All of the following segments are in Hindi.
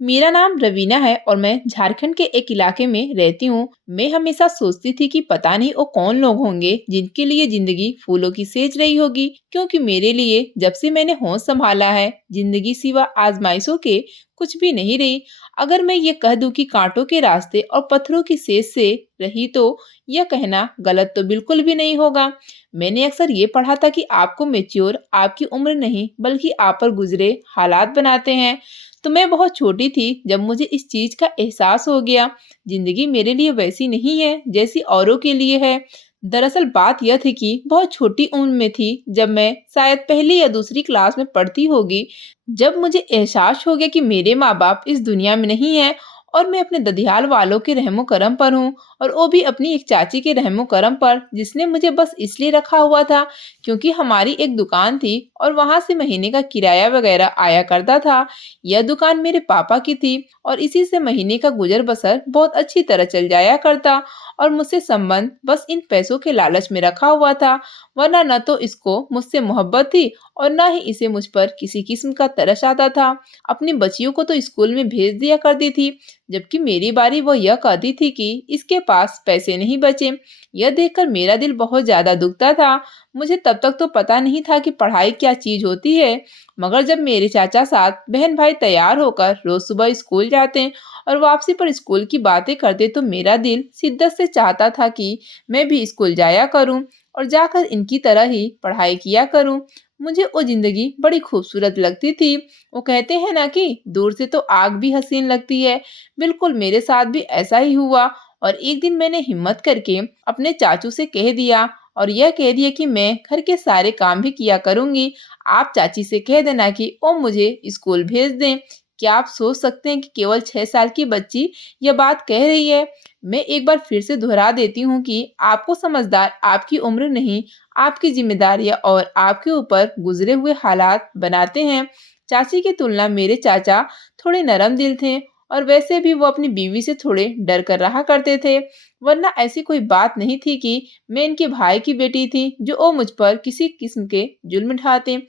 मेरा नाम रवीना है और मैं झारखंड के एक इलाके में रहती हूँ। मैं हमेशा सोचती थी कि पता नहीं वो कौन लोग होंगे जिनके लिए जिंदगी फूलों की सेज रही होगी, क्योंकि मेरे लिए जब से मैंने होश संभाला है, जिंदगी सिवा आजमाइशों के कुछ भी नहीं रही। अगर मैं ये कह दूं कि कांटों के रास्ते और पत्थरों की सेज से रही, तो यह कहना गलत तो बिल्कुल भी नहीं होगा। मैंने अक्सर ये पढ़ा था कि आपको मेच्योर आपकी उम्र नहीं बल्कि आप पर गुजरे हालात बनाते हैं। तो मैं बहुत छोटी थी जब मुझे इस चीज का एहसास हो गया। जिंदगी मेरे लिए वैसी नहीं है जैसी औरों के लिए है। दरअसल बात यह थी कि बहुत छोटी उम्र में थी, जब मैं शायद पहली या दूसरी क्लास में पढ़ती होगी, जब मुझे एहसास हो गया कि मेरे माँ बाप इस दुनिया में नहीं है और मैं अपने ददियाल वालों के रहमो करम पर हूँ, और वो भी अपनी एक चाची के रहमो करम पर, जिसने मुझे बस इसलिए रखा हुआ था क्योंकि हमारी एक दुकान थी और वहां से महीने का किराया वगैरह आया करता था। यह दुकान मेरे पापा की थी और इसी से महीने का गुजर बसर बहुत अच्छी तरह चल जाया करता, और मुझसे संबंध बस इन पैसों के लालच में रखा हुआ था। वरना न तो इसको मुझसे मोहब्बत थी और न ही इसे मुझ पर किसी किस्म का तरस आता था। अपनी बच्चियों को तो स्कूल में भेज दिया करती थी, जबकि मेरी बारी वो यह कहती थी कि इसके पास पैसे नहीं बचे। यह देखकर मेरा दिल बहुत ज्यादा दुखता था। मुझे तब तक तो पता नहीं था कि पढ़ाई क्या चीज होती है, मगर जब मेरे चाचा साथ बहन भाई तैयार होकर रोज सुबह स्कूल जाते और वापसी पर स्कूल की बातें करते, तो मेरा दिल शिद्दत से चाहता था कि मैं भी स्कूल जाया करूं और जाकर इनकी तरह ही पढ़ाई किया करूं। मुझे वो जिंदगी बड़ी खूबसूरत लगती थी। वो कहते हैं ना कि दूर से तो आग भी हसीन लगती है। बिल्कुल मेरे साथ भी ऐसा ही हुआ। और एक दिन मैंने हिम्मत करके अपने चाचू से कह दिया, और यह कह दिया कि मैं घर के सारे काम भी किया करूंगी। आप चाची से कह देना कि वो मुझे स्कूल भेज दें। क्या आप सोच सकते हैं कि केवल 6 साल की बच्ची यह बात कह रही है? मैं एक बार फिर से दोहरा देती हूँ कि आपको समझदार आपकी उम्र नहीं, आपकी जिम्मेदारियां और आपके ऊपर गुजरे हुए हालात बनाते हैं। चाची की तुलना मेरे चाचा थोड़े नरम दिल थे, और वैसे भी वो अपनी बीवी से थोड़े डर कर रहा करते थे। वरना ऐसी कोई बात नहीं थी कि मैं इनके भाई की बेटी थी जो वो मुझ पर किसी किस्म के जुल्म ढाते।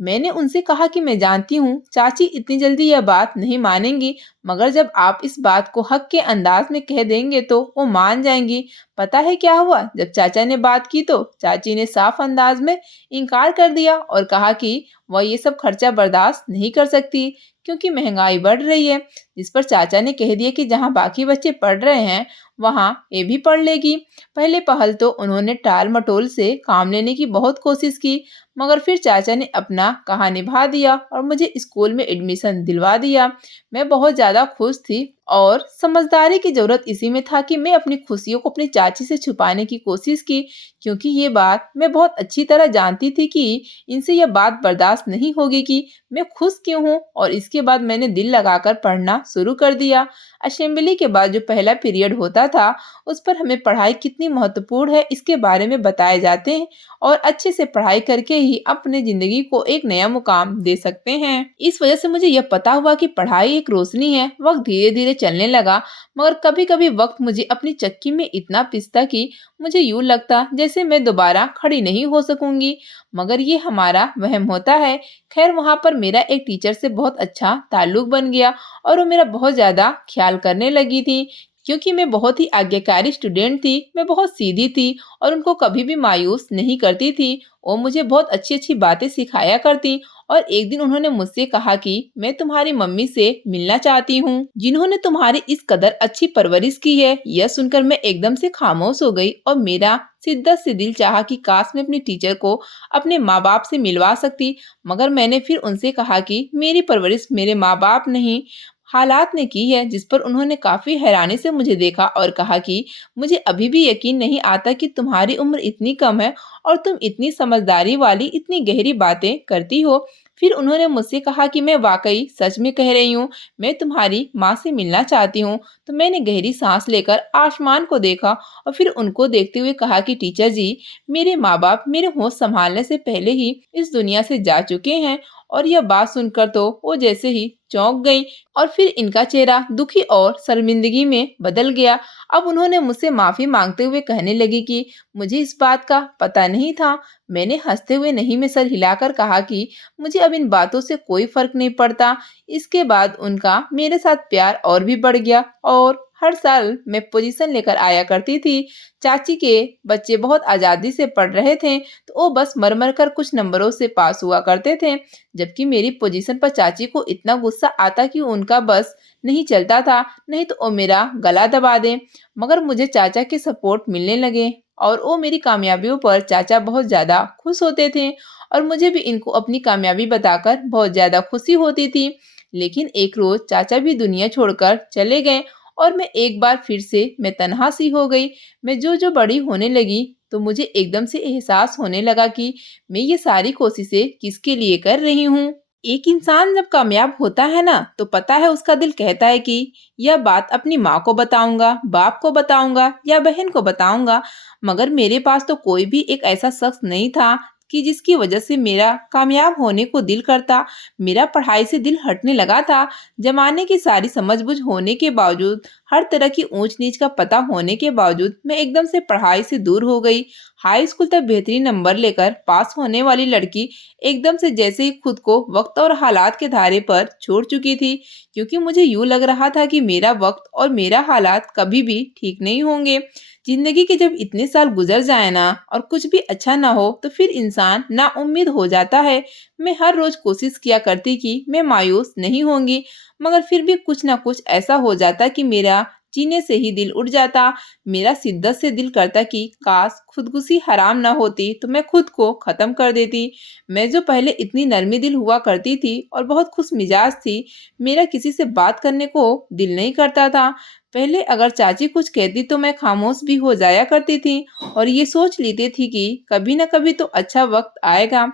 मैंने उनसे कहा कि मैं जानती हूँ चाची इतनी जल्दी यह बात नहीं मानेंगी, मगर जब आप इस बात को हक के अंदाज में कह देंगे तो वो मान जाएंगी। पता है क्या हुआ? जब चाचा ने बात की तो चाची ने साफ अंदाज में इनकार कर दिया और कहा कि वह ये सब खर्चा बर्दाश्त नहीं कर सकती, क्योंकि महंगाई बढ़ रही है। जिस पर चाचा ने कह दिया कि जहाँ बाकी बच्चे पढ़ रहे हैं वहाँ ये भी पढ़ लेगी। पहले पहल तो उन्होंने टाल मटोल से काम लेने की बहुत कोशिश की, मगर फिर चाचा ने अपना कहा निभा दिया और मुझे स्कूल में एडमिशन दिलवा दिया। मैं बहुत ज्यादा खुश थी, और समझदारी की जरूरत इसी में था कि मैं अपनी खुशियों को अपनी चाची से छुपाने की कोशिश की, क्योंकि ये बात मैं बहुत अच्छी तरह जानती थी कि इनसे यह बात बर्दाश्त नहीं होगी कि मैं खुश क्यों हूँ। और इसके बाद मैंने दिल लगाकर पढ़ना शुरू कर दिया। असेंबली के बाद जो पहला पीरियड होता था, उस पर हमें पढ़ाई कितनी महत्वपूर्ण है इसके बारे में बताए जाते हैं, और अच्छे से पढ़ाई करके ही अपने जिंदगी को एक नया मुकाम दे सकते हैं। इस वजह से मुझे यह पता हुआ कि पढ़ाई एक रोशनी है। वक्त धीरे धीरे चलने लगा, मगर कभी कभी वक्त मुझे अपनी चक्की में इतना पिसता कि मुझे यूं लगता जैसे मैं दोबारा खड़ी नहीं हो सकूंगी। मगर ये हमारा वहम होता है। खैर, वहां पर मेरा एक टीचर से बहुत अच्छा ताल्लुक बन गया और वो मेरा बहुत ज्यादा ख्याल करने लगी थी, क्योंकि मैं बहुत ही आज्ञाकारी स्टूडेंट थी। मैं बहुत सीधी थी और उनको कभी भी मायूस नहीं करती थी। वो मुझे बहुत अच्छी अच्छी बातें सिखाया करती। और एक दिन उन्होंने मुझसे कहा कि मैं तुम्हारी मम्मी से मिलना चाहती हूँ, जिन्होंने तुम्हारी इस कदर अच्छी परवरिश की है। यह सुनकर मैं एकदम से खामोश हो गई, और मेरा शिद्दत से दिल चाहा कि काश मैं अपनी टीचर को अपने माँ बाप से मिलवा सकती। मगर मैंने फिर उनसे कहा कि मेरी परवरिश मेरे माँ बाप नहीं, हालात ने की है। जिस पर उन्होंने काफी हैरानी से मुझे देखा और कहा कि मुझे अभी भी यकीन नहीं आता कि तुम्हारी उम्र इतनी कम है और तुम इतनी समझदारी वाली इतनी गहरी बातें करती हो। फिर उन्होंने मुझसे कहा कि मैं वाकई सच में कह रही हूँ, मैं तुम्हारी माँ से मिलना चाहती हूँ। तो मैंने गहरी सांस लेकर आसमान को देखा और फिर उनको देखते हुए कहा कि टीचर जी, मेरे माँ बाप मेरे होश संभालने से पहले ही इस दुनिया से जा चुके हैं, और यह बात सुनकर तो वो जैसे ही चौंक गई और फिर इनका चेहरा दुखी और शर्मिंदगी में बदल गया। अब उन्होंने मुझसे माफी मांगते हुए कहने लगी कि मुझे इस बात का पता नहीं था। मैंने हंसते हुए नहीं में सर हिलाकर कहा कि मुझे अब इन बातों से कोई फर्क नहीं पड़ता। इसके बाद उनका मेरे साथ प्यार और भी बढ़ गया और हर साल मैं पोजीशन लेकर आया करती थी। चाची के बच्चे बहुत आजादी से पढ़ रहे थे तो वो बस मर मर कर कुछ नंबरों से पास हुआ करते थे, जबकि मेरी पोजीशन पर चाची को इतना गुस्सा आता कि उनका बस नहीं चलता था, नहीं तो वो मेरा गला दबा दे। मगर मुझे चाचा के सपोर्ट मिलने लगे और वो मेरी कामयाबियों पर चाचा बहुत ज्यादा खुश होते थे और मुझे भी इनको अपनी कामयाबी बताकर बहुत ज्यादा खुशी होती थी। लेकिन एक रोज चाचा भी दुनिया छोड़कर चले गए और मैं एक बार फिर से मैं तन्हा सी हो गई। मैं जो जो बड़ी होने लगी तो मुझे एकदम से एहसास होने लगा कि मैं ये सारी कोशिशें किसके लिए कर रही हूँ। एक इंसान जब कामयाब होता है ना तो पता है उसका दिल कहता है कि यह बात अपनी माँ को बताऊंगा, बाप को बताऊंगा या बहन को बताऊंगा। मगर मेरे पास तो कोई भी एक ऐसा शख्स नहीं था कि जिसकी वजह से मेरा कामयाब होने को दिल करता। मेरा पढ़ाई से दिल हटने लगा था। जमाने की सारी समझबूझ होने के बावजूद, हर तरह की ऊंच नीच का पता होने के बावजूद मैं एकदम से पढ़ाई से दूर हो गई। हाई स्कूल तक बेहतरीन नंबर लेकर पास होने वाली लड़की एकदम से जैसे ही खुद को वक्त और हालात के धारे पर छोड़ चुकी थी, क्योंकि मुझे यूं लग रहा था कि मेरा वक्त और मेरा हालात कभी भी ठीक नहीं होंगे। जिंदगी के जब इतने साल गुजर जाए ना और कुछ भी अच्छा ना हो तो फिर इंसान ना उम्मीद हो जाता है। मैं हर रोज कोशिश किया करती कि मैं मायूस नहीं होंगी, मगर फिर भी कुछ ना कुछ ऐसा हो जाता कि मेरा जीने से ही दिल उठ जाता। मेरा शिद्दत से दिल करता कि काश खुदकुशी हराम ना होती तो मैं खुद को खत्म कर देती। मैं जो पहले इतनी नरमी दिल हुआ करती थी और बहुत खुश मिजाज थी, मेरा किसी से बात करने को दिल नहीं करता था। पहले अगर चाची कुछ कहती तो मैं खामोश भी हो जाया करती थी और ये सोच लेती थी कि कभी ना कभी तो अच्छा वक्त आएगा।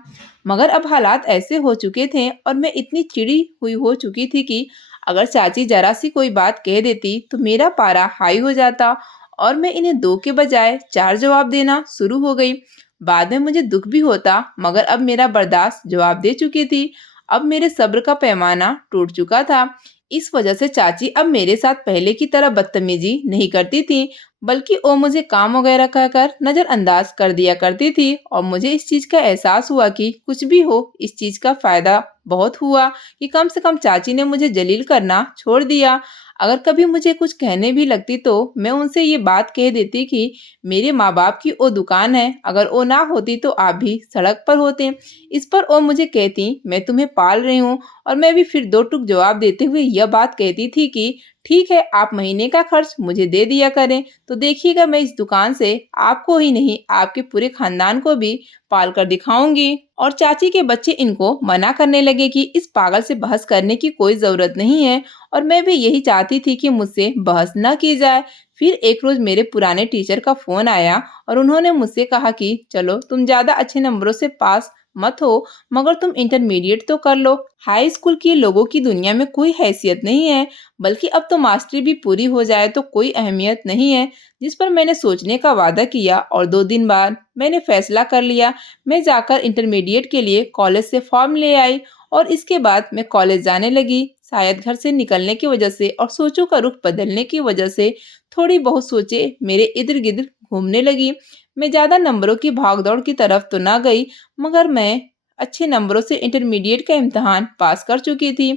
मगर अब हालात ऐसे हो चुके थे और मैं इतनी चिड़ी हुई हो चुकी थी कि अगर चाची जरा सी कोई बात कह देती तो मेरा पारा हाई हो जाता और मैं इन्हें दो के बजाय चार जवाब देना शुरू हो गई। बाद में मुझे दुख भी होता, मगर अब मेरा बर्दाश्त जवाब दे चुकी थी। अब मेरे सब्र का पैमाना टूट चुका था। इस वजह से चाची अब मेरे साथ पहले की तरह बदतमीजी नहीं करती थी, बल्कि वो मुझे काम वगैरह कहकर नजरअंदाज कर दिया करती थी। और मुझे इस चीज का एहसास हुआ कि कुछ भी हो, इस चीज का फायदा बहुत हुआ कि कम से कम चाची ने मुझे जलील करना छोड़ दिया। अगर कभी मुझे कुछ कहने भी लगती तो मैं उनसे ये बात कह देती कि मेरे माँ बाप की वो दुकान है, अगर वो ना होती तो आप भी सड़क पर होते। इस पर वो मुझे कहती मैं तुम्हें पाल रही हूँ, और मैं भी फिर दो टूक जवाब देते हुए यह बात कहती थी कि ठीक है, आप महीने का खर्च मुझे दे दिया करें तो देखिएगा मैं इस दुकान से आपको ही नहीं आपके पूरे खानदान को भी पाल कर दिखाऊंगी। और चाची के बच्चे इनको मना करने लगे कि इस पागल से बहस करने की कोई जरूरत नहीं है, और मैं भी यही चाहती थी कि मुझसे बहस न की जाए। फिर एक रोज मेरे पुराने टीचर का फोन आया और उन्होंने मुझसे कहा कि चलो तुम ज्यादा अच्छे नंबरों से पास मत हो, मगर तुम इंटरमीडिएट तो कर लो। हाई स्कूल के लोगों की दुनिया में कोई हैसियत नहीं है, बल्कि अब तो मास्टरी भी पूरी हो जाए तो कोई अहमियत नहीं है। जिस पर मैंने सोचने का वादा किया और 2 दिन बाद मैंने फैसला कर लिया। मैं जाकर इंटरमीडिएट के लिए कॉलेज से फॉर्म ले आई और इसके बाद मैं कॉलेज जाने लगी। शायद घर से निकलने की वजह से और सोचों का रुख बदलने की वजह से थोड़ी बहुत सोचे मेरे इर्द गिर्द घूमने लगी। मैं ज्यादा नंबरों की भागदौड़ की तरफ तो ना गई, मगर मैं अच्छे नंबरों से इंटरमीडिएट का इम्तिहान पास कर चुकी थी।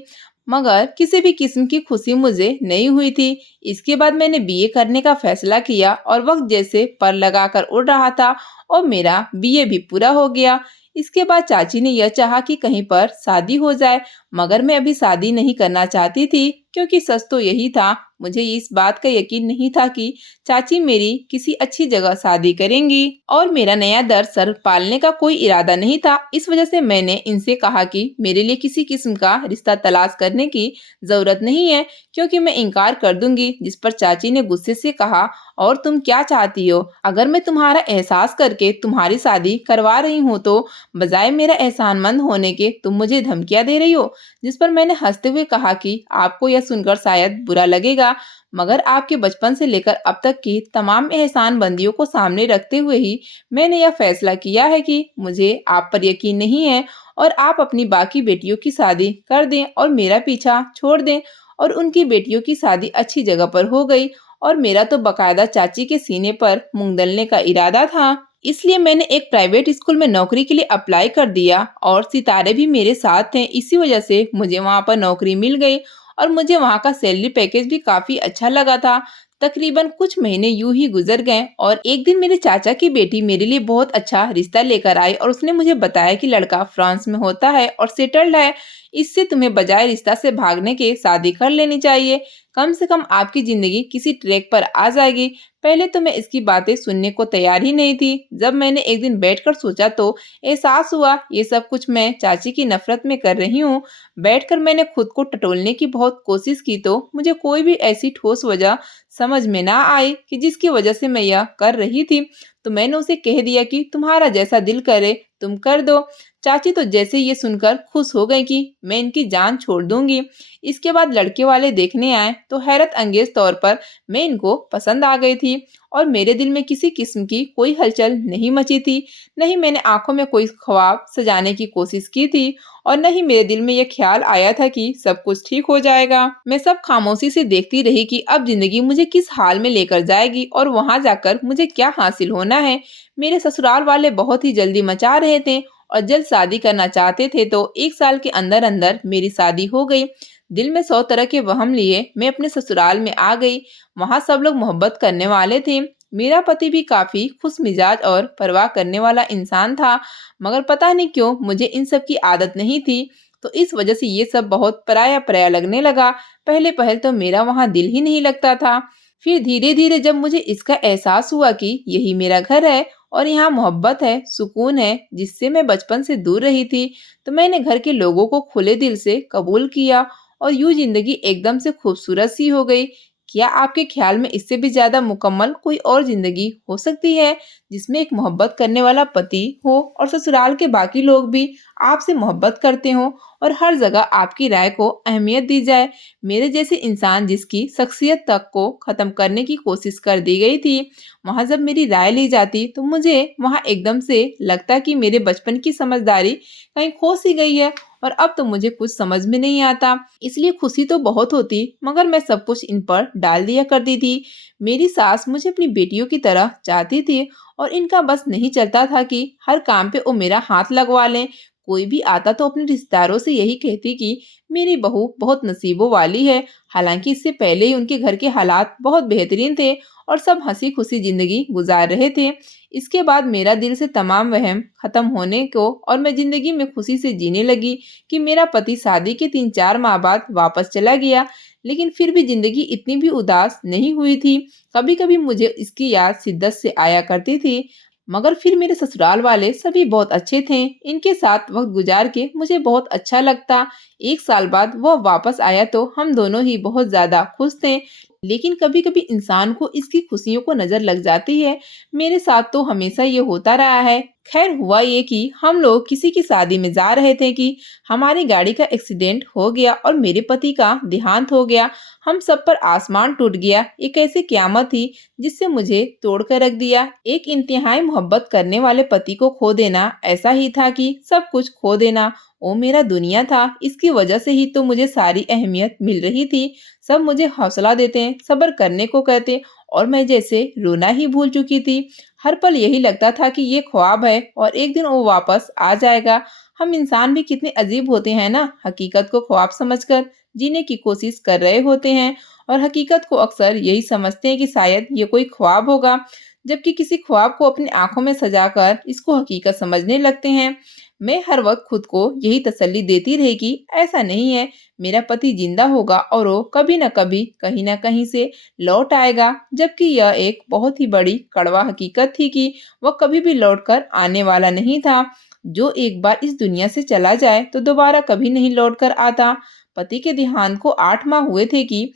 मगर किसी भी किस्म की खुशी मुझे नहीं हुई थी। इसके बाद मैंने बीए करने का फैसला किया और वक्त जैसे पर लगाकर उड़ रहा था और मेरा बीए भी पूरा हो गया। इसके बाद चाची ने यह चाहा कि कहीं पर शादी हो जाए, मगर मैं अभी शादी नहीं करना चाहती थी, क्योंकि सच तो यही था, मुझे इस बात का यकीन नहीं था कि चाची मेरी किसी अच्छी जगह शादी करेंगी और मेरा नया दर सर पालने का कोई इरादा नहीं था। इस वजह से मैंने इनसे कहा कि मेरे लिए किसी किस्म का रिश्ता तलाश करने की जरूरत नहीं है, क्योंकि मैं इनकार कर दूंगी। जिस पर चाची ने गुस्से से कहा, और तुम क्या चाहती हो? अगर मैं तुम्हारा एहसास करके तुम्हारी शादी करवा रही हूँ तो बजाय मेरा एहसानमंद होने के तुम मुझे धमकियां दे रही हो। जिस पर मैंने हंसते हुए कहा कि आपको यह सुनकर शायद बुरा लगेगा, मगर आपके बचपन से लेकर अब तक की तमाम एहसान बंदियों को सामने रखते हुए ही मैंने यह फैसला किया है कि मुझे आप पर यकीन नहीं है और आप अपनी बाकी बेटियों की शादी कर दें और मेरा पीछा छोड़ दें। और उनकी बेटियों की शादी अच्छी जगह पर हो गई और मेरा तो बकायदा चाची के सीने पर मूंग दलने का इरादा था। इसलिए मैंने एक प्राइवेट स्कूल में नौकरी के लिए अप्लाई कर दिया और सितारे भी मेरे साथ थे। इसी वजह से मुझे वहां पर नौकरी मिल गई और मुझे वहां का सैलरी पैकेज भी काफी अच्छा लगा था। तकरीबन कुछ महीने यूं ही गुजर गए और एक दिन मेरे चाचा की बेटी मेरे लिए बहुत अच्छा रिश्ता लेकर आई और उसने मुझे बताया कि लड़का फ्रांस में होता है और सेटल्ड है। इससे तुम्हें बजाय रिश्ता से भागने के शादी कर लेनी चाहिए। कम से कम आपकी जिंदगी किसी ट्रैक पर आ जाएगी। पहले तो मैं इसकी बातें सुनने को तैयार ही नहीं थी। जब मैंने एक दिन बैठकर सोचा तो एहसास हुआ ये सब कुछ मैं चाची की नफरत में कर रही हूँ। बैठकर मैंने खुद को टटोलने की बहुत कोशिश की तो मुझे कोई भी ऐसी ठोस वजह समझ में ना आई कि जिसकी वजह से मैं यह कर रही थी। तो मैंने उसे कह दिया कि तुम्हारा जैसा दिल करे तुम कर दो। चाची तो जैसे ये सुनकर खुश हो गई कि मैं इनकी जान छोड़ दूंगी। इसके बाद लड़के वाले देखने आए तो हैरत अंगेज तौर पर मैं इनको पसंद आ गई थी और मेरे दिल में किसी किस्म की कोई हलचल नहीं मची थी। नहीं मैंने आंखों में कोई ख्वाब सजाने की कोशिश की थी और न ही मेरे दिल में यह ख्याल आया था कि सब कुछ ठीक हो जाएगा। मैं सब खामोशी से देखती रही कि अब जिंदगी मुझे किस हाल में लेकर जाएगी और वहां जाकर मुझे क्या हासिल होना है। मेरे ससुराल वाले बहुत ही जल्दी मचा रहे थे और जल्द शादी करना चाहते थे तो 1 साल के अंदर अंदर मेरी शादी हो गई। दिल में 100 तरह के वहम लिए मैं अपने ससुराल में आ गई। वहां सब लोग मोहब्बत करने वाले थे। मेरा पति भी काफी खुश मिजाज और परवाह करने वाला इंसान था, मगर पता नहीं क्यों मुझे इन सब की आदत नहीं थी। तो इस वजह से ये सब बहुत पराया पराया लगने लगा। पहले पहल तो मेरा वहां दिल ही नहीं लगता था। फिर धीरे धीरे जब मुझे इसका एहसास हुआ कि यही मेरा घर है और यहाँ मोहब्बत है, सुकून है, जिससे मैं बचपन से दूर रही थी, तो मैंने घर के लोगों को खुले दिल से कबूल किया और यूं जिंदगी एकदम से खूबसूरत सी हो गई। क्या आपके ख्याल में इससे भी ज्यादा मुकम्मल कोई और जिंदगी हो सकती है जिसमें एक मोहब्बत करने वाला पति हो और ससुराल के बाकी लोग भी आपसे मोहब्बत करते हो और हर जगह आपकी राय को अहमियत दी जाए? मेरे जैसे इंसान जिसकी शख्सियत तक को खत्म करने की कोशिश कर दी गई थी, वहां जब मेरी राय ली जाती तो मुझे वहां एकदम से लगता कि मेरे बचपन की समझदारी कहीं खो सी गई है और अब तो मुझे कुछ समझ में नहीं आता। इसलिए खुशी तो बहुत होती मगर मैं सब कुछ इन पर डाल दिया करती थी। मेरी सास मुझे अपनी बेटियों की तरह चाहती थी और इनका बस नहीं चलता था कि हर काम पे वो मेरा हाथ लगवा लें। कोई भी आता तो अपने रिश्तेदारों से यही कहती कि मेरी बहू बहुत नसीबों वाली है। हालांकि इससे पहले ही उनके घर के हालात बहुत बेहतरीन थे और सब हंसी खुशी जिंदगी गुजार रहे थे। इसके बाद मेरा दिल से तमाम वहम खत्म होने को और मैं जिंदगी में खुशी से जीने लगी कि मेरा पति शादी के 3-4 माह बाद वापस चला गया। लेकिन फिर भी जिंदगी इतनी भी उदास नहीं हुई थी। कभी कभी मुझे इसकी याद शिद्दत से आया करती थी। मगर फिर मेरे ससुराल वाले सभी बहुत अच्छे थे। इनके साथ वक्त गुजार के मुझे बहुत अच्छा लगता। 1 साल बाद वह वापस आया तो हम दोनों ही बहुत ज्यादा खुश थे। लेकिन कभी कभी इंसान को इसकी खुशियों को नजर लग जाती है। मेरे साथ तो हमेशा ये होता रहा है। खैर हुआ ये कि हम लोग किसी की शादी में जा रहे थे कि हमारी गाड़ी का एक्सीडेंट हो गया और मेरे पति का देहांत हो गया। हम सब पर आसमान टूट गया। एक ऐसी क्यामत थी जिससे मुझे तोड़ कर रख दिया। एक इंतहाई मोहब्बत करने वाले पति को खो देना ऐसा ही था कि सब कुछ खो देना। वो मेरा दुनिया था। इसकी वजह से ही तो मुझे सारी अहमियत मिल रही थी। सब मुझे हौसला देते, सब्र करने को कहते और मैं जैसे रोना ही भूल चुकी थी। हर पल यही लगता था कि ये ख्वाब है और एक दिन वो वापस आ जाएगा। हम इंसान भी कितने अजीब होते हैं ना, हकीकत को ख्वाब समझकर जीने की कोशिश कर रहे होते हैं और हकीकत को अक्सर यही समझते हैं कि शायद ये कोई ख्वाब होगा, जबकि किसी ख्वाब को अपनी आंखों में सजाकर इसको हकीकत समझने लगते हैं। मैं हर वक्त खुद को यही तसल्ली देती रही कि ऐसा नहीं है, मेरा पति जिंदा होगा और वो कभी न कभी कहीं न कहीं से लौट आएगा। जबकि यह एक बहुत ही बड़ी कड़वा हकीकत थी कि वह कभी भी लौट कर आने वाला नहीं था। जो एक बार इस दुनिया से चला जाए तो दोबारा कभी नहीं लौट कर आता। पति के देहांत को 8 माह हुए थे कि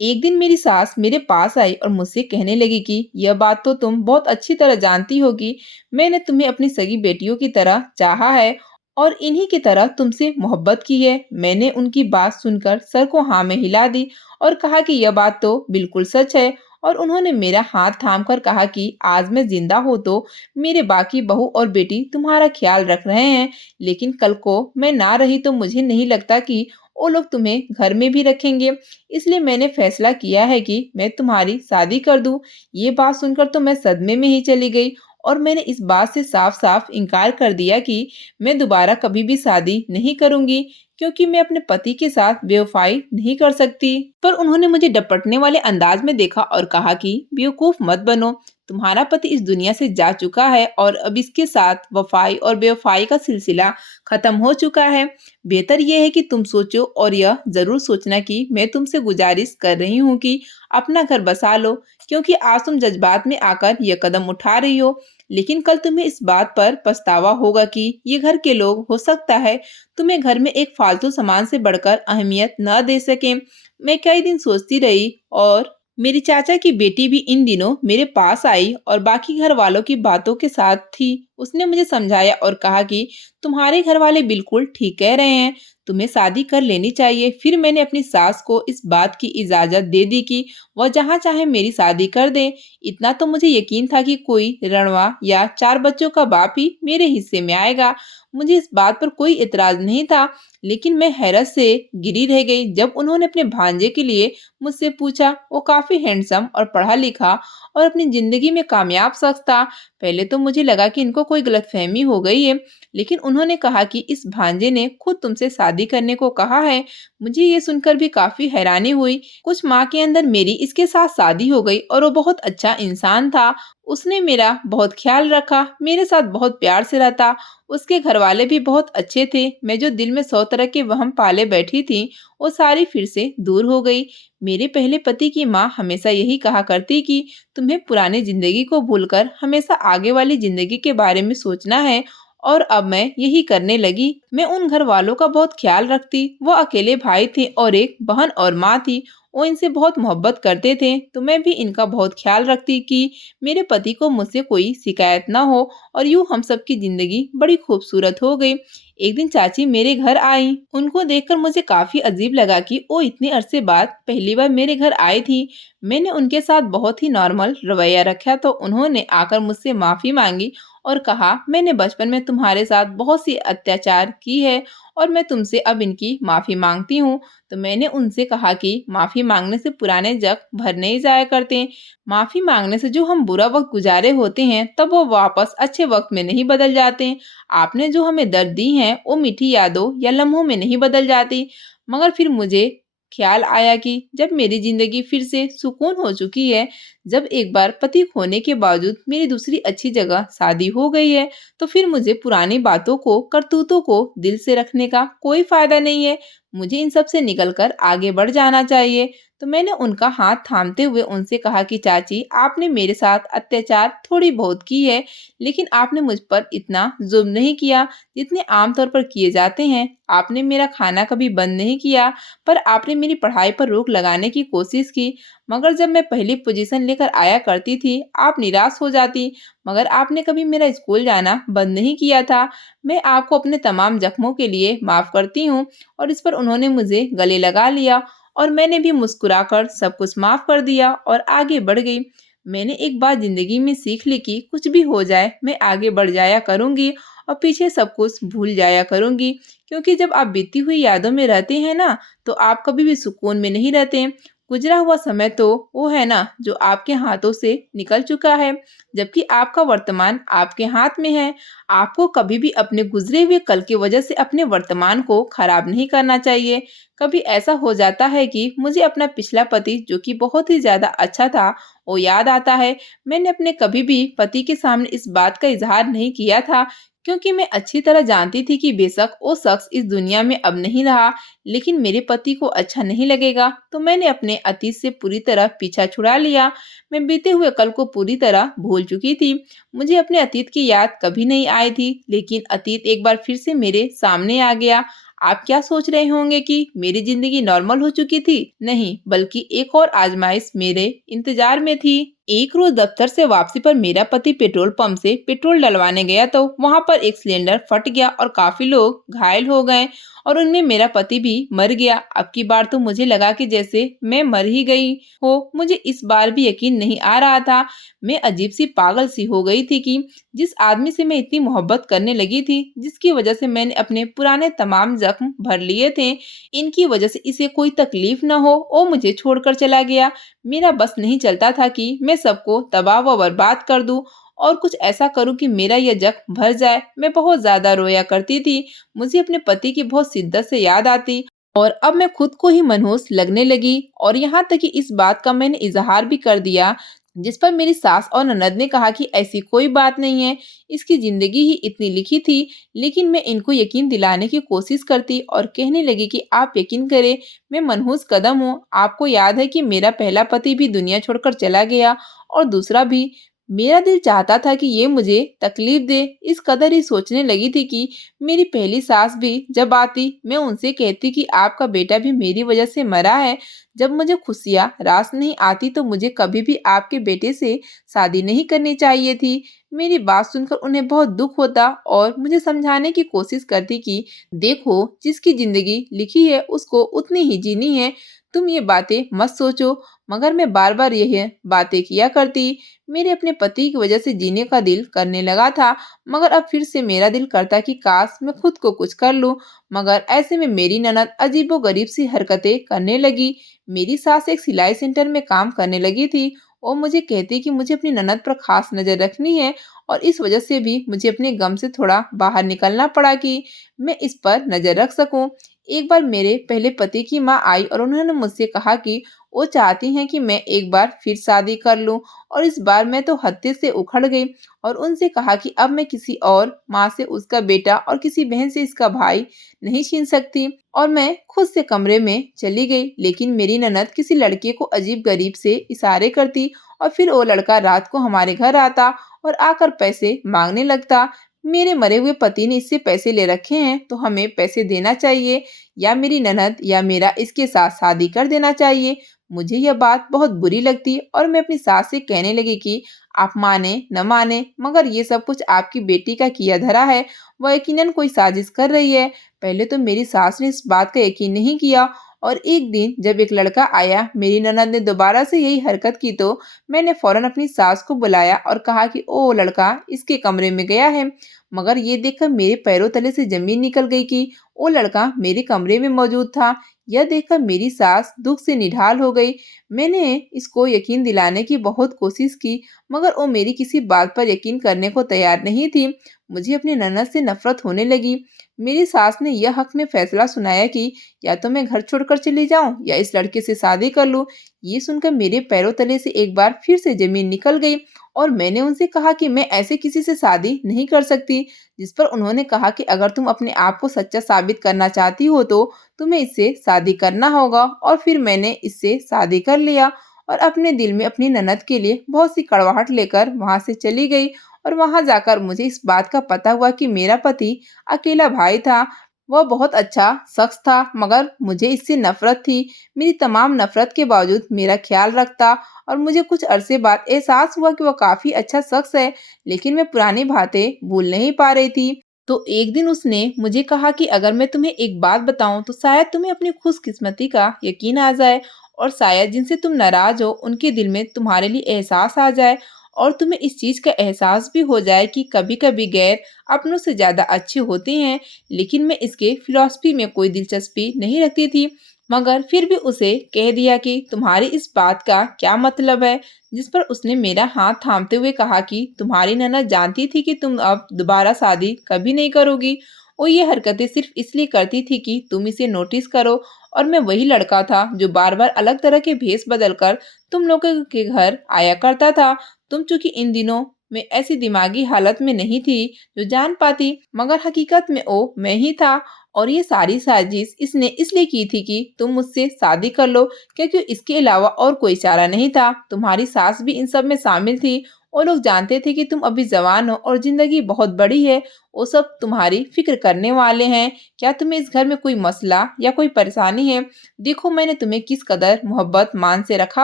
एक दिन मेरी सास मेरे पास आई और मुझसे कहने लगी कि यह बात तो तुम बहुत अच्छी तरह जानती होगी, मैंने तुम्हें अपनी सगी बेटियों की तरह चाहा है और इन्हीं की तरह तुमसे मोहब्बत की है। मैंने उनकी बात सुनकर सर को हाँ में हिला दी और कहा कि यह बात तो बिल्कुल सच है और उन्होंने मेरा हाथ थाम कर कहा कि आज मैं जिंदा हूँ तो मेरे बाकी बहू और बेटी तुम्हारा ख्याल रख रहे हैं, लेकिन कल को मैं ना रही तो मुझे नहीं लगता कि वो लोग तुम्हें घर में भी रखेंगे। इसलिए मैंने फैसला किया है कि मैं तुम्हारी शादी कर दूं। ये बात सुनकर तो मैं सदमे में ही चली गई और मैंने इस बात से साफ साफ इनकार कर दिया कि मैं दोबारा कभी भी शादी नहीं करूंगी, क्योंकि मैं अपने पति के साथ बेवफाई नहीं कर सकती। पर उन्होंने मुझे डपटने वाले अंदाज में देखा और कहा कि बेवकूफ मत बनो, तुम्हारा पति इस दुनिया से जा चुका है और अब इसके साथ वफाई और बेवफाई का सिलसिला खत्म हो चुका है। बेहतर यह है कि तुम सोचो और यह जरूर सोचना कि मैं तुमसे गुजारिश कर रही हूँ कि अपना घर बसा लो, क्योंकि आज तुम जज्बात में आकर यह कदम उठा रही हो, लेकिन कल तुम्हें इस बात पर पछतावा होगा कि ये घर के लोग हो सकता है तुम्हें घर में एक फालतू सामान से बढ़कर अहमियत न दे सके। मैं कई दिन सोचती रही और मेरी चाचा की बेटी भी इन दिनों मेरे पास आई और बाकी घर वालों की बातों के साथ थी। उसने मुझे समझाया और कहा कि तुम्हारे घर वाले बिल्कुल ठीक कह रहे हैं, तुम्हें शादी कर लेनी चाहिए। फिर मैंने अपनी सास को इस बात की इजाजत दे दी कि वह जहाँ चाहे मेरी शादी कर दे। इतना तो मुझे यकीन था कि कोई रणवा या 4 बच्चों का बाप ही मेरे हिस्से में आएगा। मुझे इस बात पर कोई इतराज नहीं था, लेकिन मैं हैरत से गिरी रह गई जब उन्होंने अपने भांजे के लिए मुझसे पूछा। वो काफी हैंडसम और पढ़ा लिखा और अपनी जिंदगी में कामयाब शख्स था। पहले तो मुझे लगा कि इनको कोई गलतफहमी हो गई है, लेकिन उन्होंने कहा कि इस भांजे ने खुद तुमसे शादी करने को कहा है। मुझे ये सुनकर भी काफी हैरानी हुई। कुछ माह के अंदर मेरी इसके साथ शादी हो गई और वो बहुत अच्छा इंसान था। उसने मेरा बहुत ख्याल रखा, मेरे साथ बहुत प्यार से रहता। उसके घरवाले भी बहुत अच्छे थे। मैं जो दिल में 100 तरह के वहम पाले बैठी थी, वो सारी फिर से दूर हो गई। मेरे पहले पति की माँ हमेशा यही कहा करती कि तुम्हें पुरानी जिंदगी को भूलकर हमेशा आगे वाली जिंदगी के बारे में सोचना है, और अब मैं यही करने लगी। मैं उन घर वालों का बहुत ख्याल रखती। वो अकेले भाई थे और एक बहन और माँ थी। वो इनसे बहुत मोहब्बत करते थे, तो मैं भी इनका बहुत ख्याल रखती कि मेरे पति को मुझसे कोई शिकायत ना हो, और यूं हम सबकी जिंदगी बड़ी खूबसूरत हो गई। एक दिन चाची मेरे घर आई। उनको देखकर मुझे काफी अजीब लगा कि वो इतने अरसे बाद पहली बार मेरे घर आई थी। मैंने उनके साथ बहुत ही नॉर्मल रवैया रखा तो उन्होंने आकर मुझसे माफी मांगी और कहा, मैंने बचपन में तुम्हारे साथ बहुत सी अत्याचार की है और मैं तुमसे अब इनकी माफी मांगती हूँ। तो मैंने उनसे कहा कि माफी मांगने से पुराने जख्म भर नहीं जाया करते। माफी मांगने से जो हम बुरा वक्त गुजारे होते हैं तब वो वापस अच्छे वक्त में नहीं बदल जाते। आपने जो हमें दर्द दी है वो मीठी यादों या लम्हों में नहीं बदल जाती। मगर फिर मुझे ख्याल आया कि जब मेरी जिंदगी फिर से सुकून हो चुकी है, जब एक बार पति खोने के बावजूद मेरी दूसरी अच्छी जगह शादी हो गई है, तो फिर मुझे पुरानी बातों को, करतूतों को दिल से रखने का कोई फायदा नहीं है। मुझे इन सब से निकलकर आगे बढ़ जाना चाहिए। तो मैंने उनका हाथ थामते हुए उनसे कहा कि चाची, आपने मेरे साथ अत्याचार थोड़ी बहुत की है, लेकिन आपने मुझ पर इतना जुल्म नहीं किया जितने आमतौर पर किए जाते हैं। आपने मेरा खाना कभी बंद नहीं किया, पर आपने मेरी पढ़ाई पर रोक लगाने की कोशिश की। मगर जब मैं पहली पोजीशन लेकर आया करती थी, आप निराश हो जाती। मगर आपने कभी मेरा स्कूल जाना बंद नहीं किया था। मैं आपको अपने तमाम जख्मों के लिए माफ करती हूँ। और इस पर उन्होंने मुझे गले लगा लिया और मैंने भी मुस्कुराकर सब कुछ माफ कर दिया और आगे बढ़ गई। मैंने एक बात जिंदगी में सीख ली कि कुछ भी हो जाए मैं आगे बढ़ जाया करूंगी और पीछे सब कुछ भूल जाया करूंगी, क्योंकि जब आप बीती हुई यादों में रहते हैं ना, तो आप कभी भी सुकून में नहीं रहते। गुजरा हुआ समय तो वो है ना जो आपके हाथों से निकल चुका है, जबकि आपका वर्तमान आपके हाथ में है। आपको कभी भी अपने गुजरे हुए कल की वजह से अपने वर्तमान को खराब नहीं करना चाहिए। कभी ऐसा हो जाता है कि मुझे अपना पिछला पति जो कि बहुत ही ज्यादा अच्छा था वो याद आता है। मैंने अपने कभी भी पति के सामने इस बात का इजहार नहीं किया था, क्योंकि मैं अच्छी तरह जानती थी कि बेशक वो शख्स इस दुनिया में अब नहीं रहा, लेकिन मेरे पति को अच्छा नहीं लगेगा। तो मैंने अपने अतीत से पूरी तरह पीछा छुड़ा लिया। मैं बीते हुए कल को पूरी तरह भूल चुकी थी। मुझे अपने अतीत की याद कभी नहीं आई थी, लेकिन अतीत एक बार फिर से मेरे सामने आ गया। आप क्या सोच रहे होंगे कि मेरी जिंदगी नॉर्मल हो चुकी थी? नहीं, बल्कि एक और आजमाइश मेरे इंतजार में थी। एक रोज दफ्तर से वापसी पर मेरा पति पेट्रोल पंप से पेट्रोल डलवाने गया तो वहां पर एक सिलेंडर फट गया और काफी लोग घायल हो गए और उनमें मेरा पति भी मर गया। अब की बार तो मुझे लगा कि जैसे मैं मर ही गई हो। मुझे इस बार भी यकीन नहीं आ रहा था। मैं अजीब सी पागल सी हो गई थी कि जिस आदमी से मैं इतनी मोहब्बत करने लगी थी, जिसकी वजह से मैंने अपने पुराने तमाम जख्म भर लिए थे, इनकी वजह से इसे कोई तकलीफ न हो, वो मुझे छोड़कर चला गया। मेरा बस नहीं चलता था कि मैं सबको तबाह व बर्बाद कर दूं और कुछ ऐसा करूं कि मेरा यह जख्म भर जाए। मैं बहुत ज्यादा रोया करती थी। मुझे अपने पति की बहुत शिद्दत से याद आती और अब मैं खुद को ही मनहूस लगने लगी और यहाँ तक कि इस बात का मैंने इजहार भी कर दिया, जिस पर मेरी सास और ननद ने कहा कि ऐसी कोई बात नहीं है, इसकी जिंदगी ही इतनी लिखी थी। लेकिन मैं इनको यकीन दिलाने की कोशिश करती और कहने लगी कि आप यकीन करें, मैं मनहूस कदम हूँ। आपको याद है कि मेरा पहला पति भी दुनिया छोड़कर चला गया और दूसरा भी। मेरा दिल चाहता था कि ये मुझे तकलीफ दे। इस कदर ही सोचने लगी थी कि मेरी पहली सास भी जब आती, मैं उनसे कहती कि आपका बेटा भी मेरी वजह से मरा है। जब मुझे खुशियाँ रास नहीं आती तो मुझे कभी भी आपके बेटे से शादी नहीं करनी चाहिए थी। मेरी बात सुनकर उन्हें बहुत दुख होता और मुझे समझाने की कोशिश करती कि देखो, जिसकी जिंदगी लिखी है उसको उतनी ही जीनी है। तुम ये बातें मत सोचो। मगर मैं बार बार यह बातें किया करती। मेरे अपने पति की वजह से जीने का दिल करने लगा था, मगर अब फिर से मेरा दिल करता कि काश मैं खुद को कुछ कर लूं। मगर ऐसे में मेरी ननद अजीबोगरीब सी हरकतें करने लगी। मेरी सास एक सिलाई सेंटर में काम करने लगी थी। वो मुझे कहती कि मुझे अपनी ननद पर खास नजर रखनी है और इस वजह से भी मुझे अपने गम से थोड़ा बाहर निकलना पड़ा कि मैं इस पर नजर रख सकूं। एक बार मेरे पहले पति की माँ आई और उन्होंने मुझसे कहा कि वो चाहती हैं कि मैं एक बार फिर शादी कर लूं और इस बार मैं तो हत्ते से उखड़ गई और उनसे कहा कि अब मैं किसी और माँ से उसका बेटा और किसी बहन से इसका भाई नहीं छीन सकती और मैं खुद से कमरे में चली गई। लेकिन मेरी ननद किसी लड़के को अजीब गरीब से इशारे करती और फिर वो लड़का रात को हमारे घर आता और आकर पैसे मांगने लगता। मेरे मरे हुए पति ने इससे पैसे ले रखे हैं तो हमें पैसे देना चाहिए या मेरी ननद या मेरा इसके साथ शादी कर देना चाहिए। मुझे यह बात बहुत बुरी लगती और मैं अपनी सास से कहने लगी कि आप माने न माने, मगर ये सब कुछ आपकी बेटी का किया धरा है। वह यकीनन कोई साजिश कर रही है। पहले तो मेरी सास ने इस बात का यकीन नहीं किया और एक दिन जब एक लड़का आया, मेरी ननद ने दोबारा से यही हरकत की तो मैंने फौरन अपनी सास को बुलाया और कहा कि ओ लड़का इसके कमरे में गया है। मगर ये देखकर मेरे पैरों तले से जमीन निकल गई कि वो लड़का मेरे कमरे में मौजूद था। यह देखकर मेरी सास दुख से निढाल हो गई। मैंने इसको यकीन दिलाने की बहुत कोशिश की, मगर वो मेरी किसी बात पर यकीन करने को तैयार नहीं थी। मुझे अपनी ननद से नफरत होने लगी। मेरी सास ने यह हक में फैसला सुनाया कि या तो मैं घर छोड़कर चली जाऊं या इस लड़के से शादी कर लूं। ये सुनकर मेरे पैरों तले से एक बार फिर से जमीन निकल गई और मैंने उनसे कहा कि मैं ऐसे किसी से शादी नहीं कर सकती। जिस पर उन्होंने कहा कि अगर तुम अपने आप को सच्चा साबित करना चाहती हो तो तुम्हें इससे शादी करना होगा। और फिर मैंने इससे शादी कर लिया और अपने दिल में अपनी ननद के लिए बहुत सी कड़वाहट लेकर वहां से चली गई। और वहां जाकर मुझे इस बात का पता हुआ कि मेरा पति अकेला भाई था। वह बहुत अच्छा शख्स था, मगर मुझे इससे नफरत थी। मेरी तमाम नफरत के बावजूद मेरा ख्याल रखता और मुझे कुछ अरसे बाद एहसास हुआ कि वह काफी अच्छा शख्स है, लेकिन मैं पुरानी बातें भूल नहीं पा रही थी। तो एक दिन उसने मुझे कहा कि अगर मैं तुम्हें एक बात बताऊं तो शायद तुम्हें अपनी खुशकिस्मती का यकीन आ जाए और शायद जिनसे तुम नाराज हो उनके दिल में तुम्हारे लिए एहसास आ जाए और तुम्हें इस चीज का एहसास भी हो जाए कि कभी कभी गैर अपनों से ज्यादा अच्छे होते हैं। लेकिन मैं इसके फिलॉसफी में कोई दिलचस्पी नहीं रखती थी, मगर फिर भी उसे कह दिया कि तुम्हारी इस बात का क्या मतलब है। जिस पर उसने मेरा हाथ थामते हुए कहा कि तुम्हारी ननद जानती थी कि तुम अब दोबारा शादी कभी नहीं करोगी। वो ये हरकतें सिर्फ इसलिए करती थी कि तुम इसे नोटिस करो और मैं वही लड़का था जो बार बार अलग तरह के भेष बदलकर तुम लोगों के घर आया करता था। तुम चूंकि इन दिनों में ऐसी दिमागी हालत में नहीं थी जो जान पाती, मगर हकीकत में वो मैं ही था। और ये सारी साजिश इसने इसलिए की थी कि तुम मुझसे शादी कर लो, क्योंकि इसके अलावा और कोई चारा नहीं था। तुम्हारी सास भी इन सब में शामिल थी। वो लोग जानते थे कि तुम अभी जवान हो और जिंदगी बहुत बड़ी है। वो सब तुम्हारी फिक्र करने वाले हैं। क्या तुम्हें इस घर में कोई मसला या कोई परेशानी है? देखो, मैंने तुम्हें किस कदर मोहब्बत मान से रखा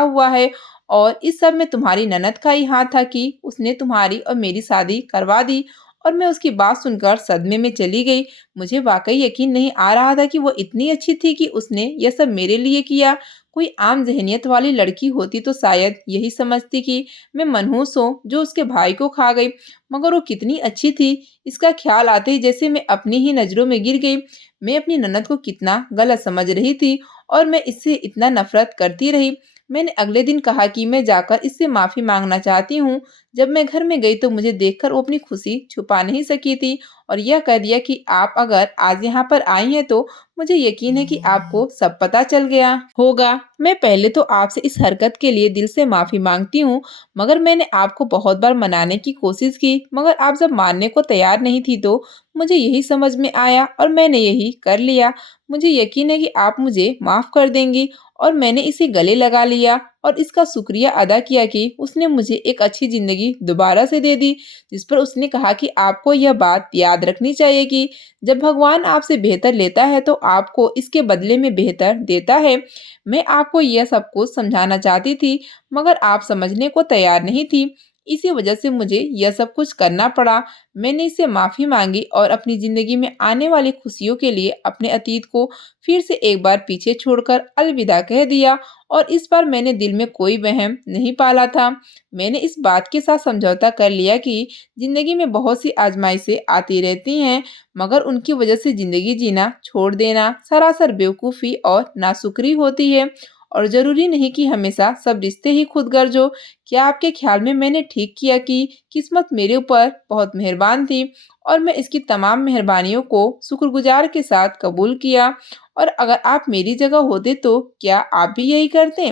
हुआ है और इस सब में तुम्हारी ननद का ही हाथ था कि उसने तुम्हारी और मेरी शादी करवा दी। और मैं उसकी बात सुनकर सदमे में चली गई। मुझे वाकई यकीन नहीं आ रहा था कि वो इतनी अच्छी थी कि उसने यह सब मेरे लिए किया। कोई आम ज़हनियत वाली लड़की होती तो शायद यही समझती कि मैं मनहूस हूँ जो उसके भाई को खा गई। मगर वो कितनी अच्छी थी, इसका ख्याल आते ही जैसे मैं अपनी ही नज़रों में गिर गई। मैं अपनी ननद को कितना गलत समझ रही थी और मैं इससे इतना नफ़रत करती रही। मैंने अगले दिन कहा कि मैं जाकर इससे माफ़ी माँगना चाहती हूँ। जब मैं घर में गई तो मुझे देखकर वो अपनी खुशी छुपा नहीं सकी थी और यह कह दिया कि आप अगर आज यहाँ पर आई हैं तो मुझे यकीन है कि आपको सब पता चल गया होगा। मैं पहले तो आपसे इस हरकत के लिए दिल से माफ़ी माँगती हूँ, मगर मैंने आपको बहुत बार मनाने की कोशिश की, मगर आप जब मानने को तैयार नहीं थी तो मुझे यही समझ में आया और मैंने यही कर लिया। मुझे यकीन है कि आप मुझे माफ़ कर देंगी। और मैंने इसे गले लगा लिया और इसका शुक्रिया अदा किया कि उसने मुझे एक अच्छी ज़िंदगी दोबारा से दे दी। जिस पर उसने कहा कि आपको यह बात याद रखनी चाहिए कि जब भगवान आपसे बेहतर लेता है तो आपको इसके बदले में बेहतर देता है। मैं आपको यह सब कुछ समझाना चाहती थी, मगर आप समझने को तैयार नहीं थी। इसी वजह से मुझे यह सब कुछ करना पड़ा। मैंने इससे माफ़ी मांगी और अपनी ज़िंदगी में आने वाली खुशियों के लिए अपने अतीत को फिर से एक बार पीछे छोड़कर अलविदा कह दिया। और इस बार मैंने दिल में कोई वहम नहीं पाला था। मैंने इस बात के साथ समझौता कर लिया कि ज़िंदगी में बहुत सी आजमाइशें आती रहती हैं, मगर उनकी वजह से ज़िंदगी जीना छोड़ देना सरासर बेवकूफ़ी और नाशुक्री होती है। और ज़रूरी नहीं कि हमेशा सब रिश्ते ही खुदगर्ज हो। क्या आपके ख्याल में मैंने ठीक किया कि किस्मत मेरे ऊपर बहुत मेहरबान थी और मैं इसकी तमाम मेहरबानियों को शुक्रगुजार के साथ कबूल किया? और अगर आप मेरी जगह होते तो क्या आप भी यही करते?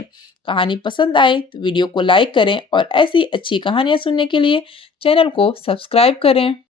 कहानी पसंद आए तो वीडियो को लाइक करें और ऐसी अच्छी कहानियाँ सुनने के लिए चैनल को सब्सक्राइब करें।